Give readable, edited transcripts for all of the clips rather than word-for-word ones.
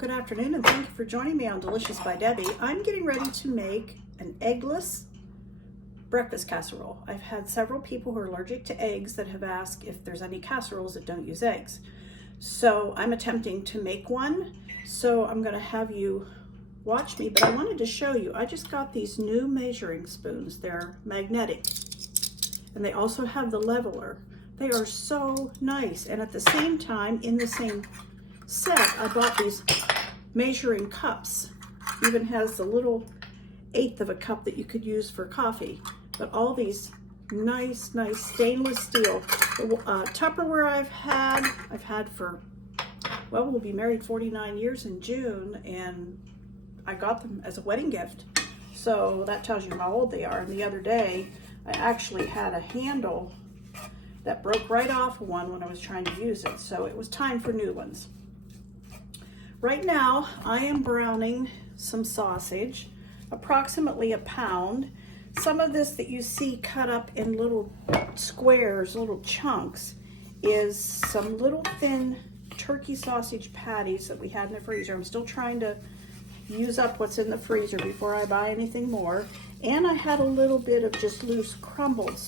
Good afternoon and thank you for joining me on Delicious by Debbie. I'm getting ready to make an eggless breakfast casserole. I've had several people who are allergic to eggs that have asked if there's any casseroles that don't use eggs. So I'm attempting to make one. So I'm going to have you watch me, but I wanted to show you. I just got these new measuring spoons. They're magnetic and they also have the leveler. They are so nice, and at the same time, in the same set, I bought these measuring cups. Even has the little 1/8 of a cup that you could use for coffee. But all these nice stainless steel. Tupperware I've had for, well, we'll be married 49 years in June, and I got them as a wedding gift. So that tells you how old they are. And the other day, I actually had a handle that broke right off one when I was trying to use it. So it was time for new ones. Right now, I am browning some sausage, approximately 1 pound. Some of this that you see cut up in little squares, little chunks, is some little thin turkey sausage patties that we had in the freezer. I'm still trying to use up what's in the freezer before I buy anything more. And I had a little bit of just loose crumbled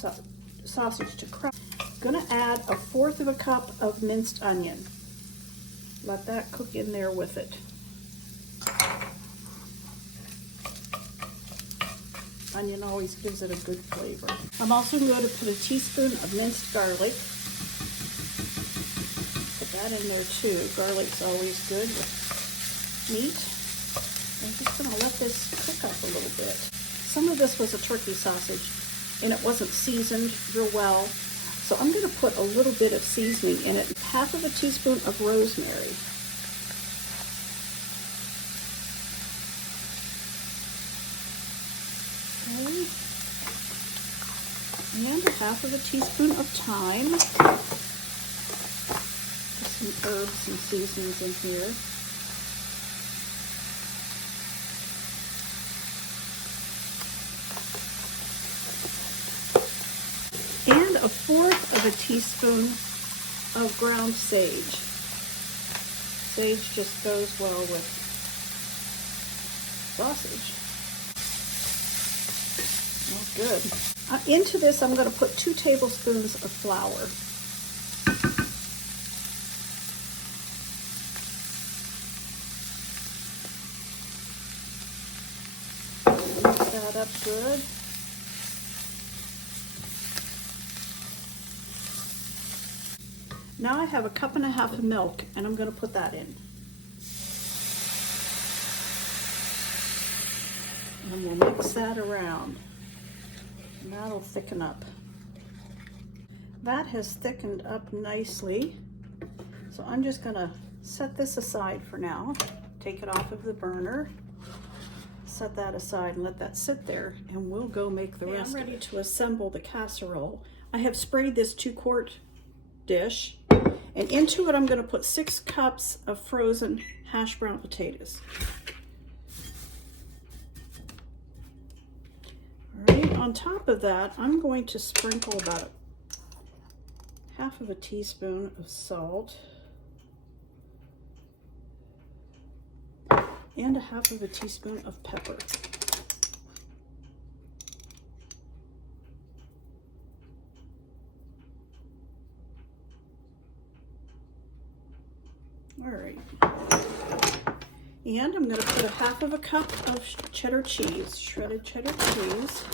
sausage to crumble. Gonna add 1/4 of a cup of minced onion. Let that cook in there with it. Onion always gives it a good flavor. I'm also going to put a teaspoon of minced garlic. Put that in there too. Garlic's always good with meat. I'm just going to let this cook up a little bit. Some of this was a turkey sausage and it wasn't seasoned real well. So I'm going to put a little bit of seasoning in it. 1/2 teaspoon of rosemary. Okay. And 1/2 teaspoon of thyme. Just some herbs and seasonings in here. And 1/4 teaspoon of ground sage. Sage just goes well with sausage. Oh, good. Into this, I'm going to put 2 tablespoons of flour. Mix that up good. Now I have 1.5 cups of milk, and I'm going to put that in. And we'll mix that around. And that'll thicken up. That has thickened up nicely. So I'm just going to set this aside for now. Take it off of the burner. Set that aside and let that sit there, and we'll go make the rest. I'm ready to assemble the casserole. I have sprayed this 2-quart dish, and into it I'm going to put 6 cups of frozen hash brown potatoes. All right, on top of that, I'm going to sprinkle about 1/2 teaspoon of salt and 1/2 teaspoon of pepper. All right, and I'm going to put 1/2 cup of cheddar cheese, shredded cheddar cheese.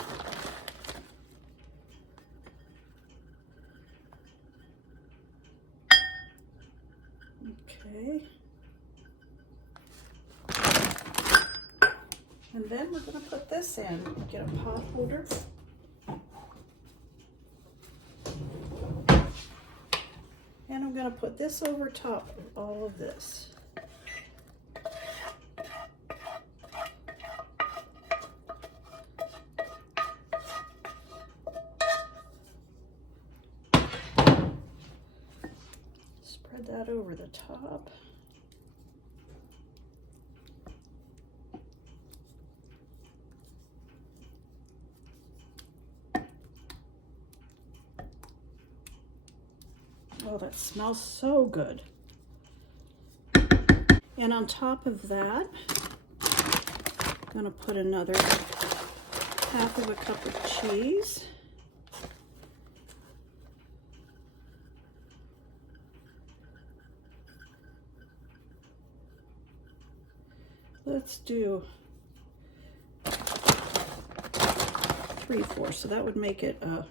Okay, and then we're going to put this in. Get a pot holder. And I'm going to put this over top of all of this. Spread that over the top. Oh, that smells so good. And on top of that, I'm going to put another half of a cup of cheese. Let's do 3/4, so that would make it a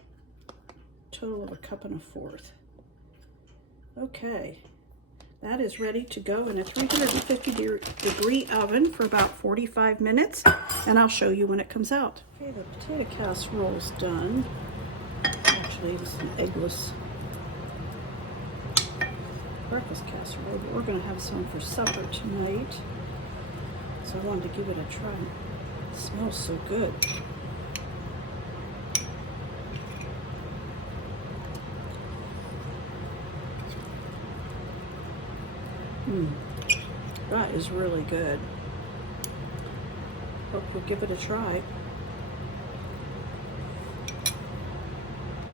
total of 1 1/4 cups. Okay, that is ready to go in a 350-degree oven for about 45 minutes, and I'll show you when it comes out. Okay, the potato casserole's done. Actually, this is an eggless breakfast casserole, but we're going to have some for supper tonight. So I wanted to give it a try. It smells so good. That is really good. Hope you'll give it a try.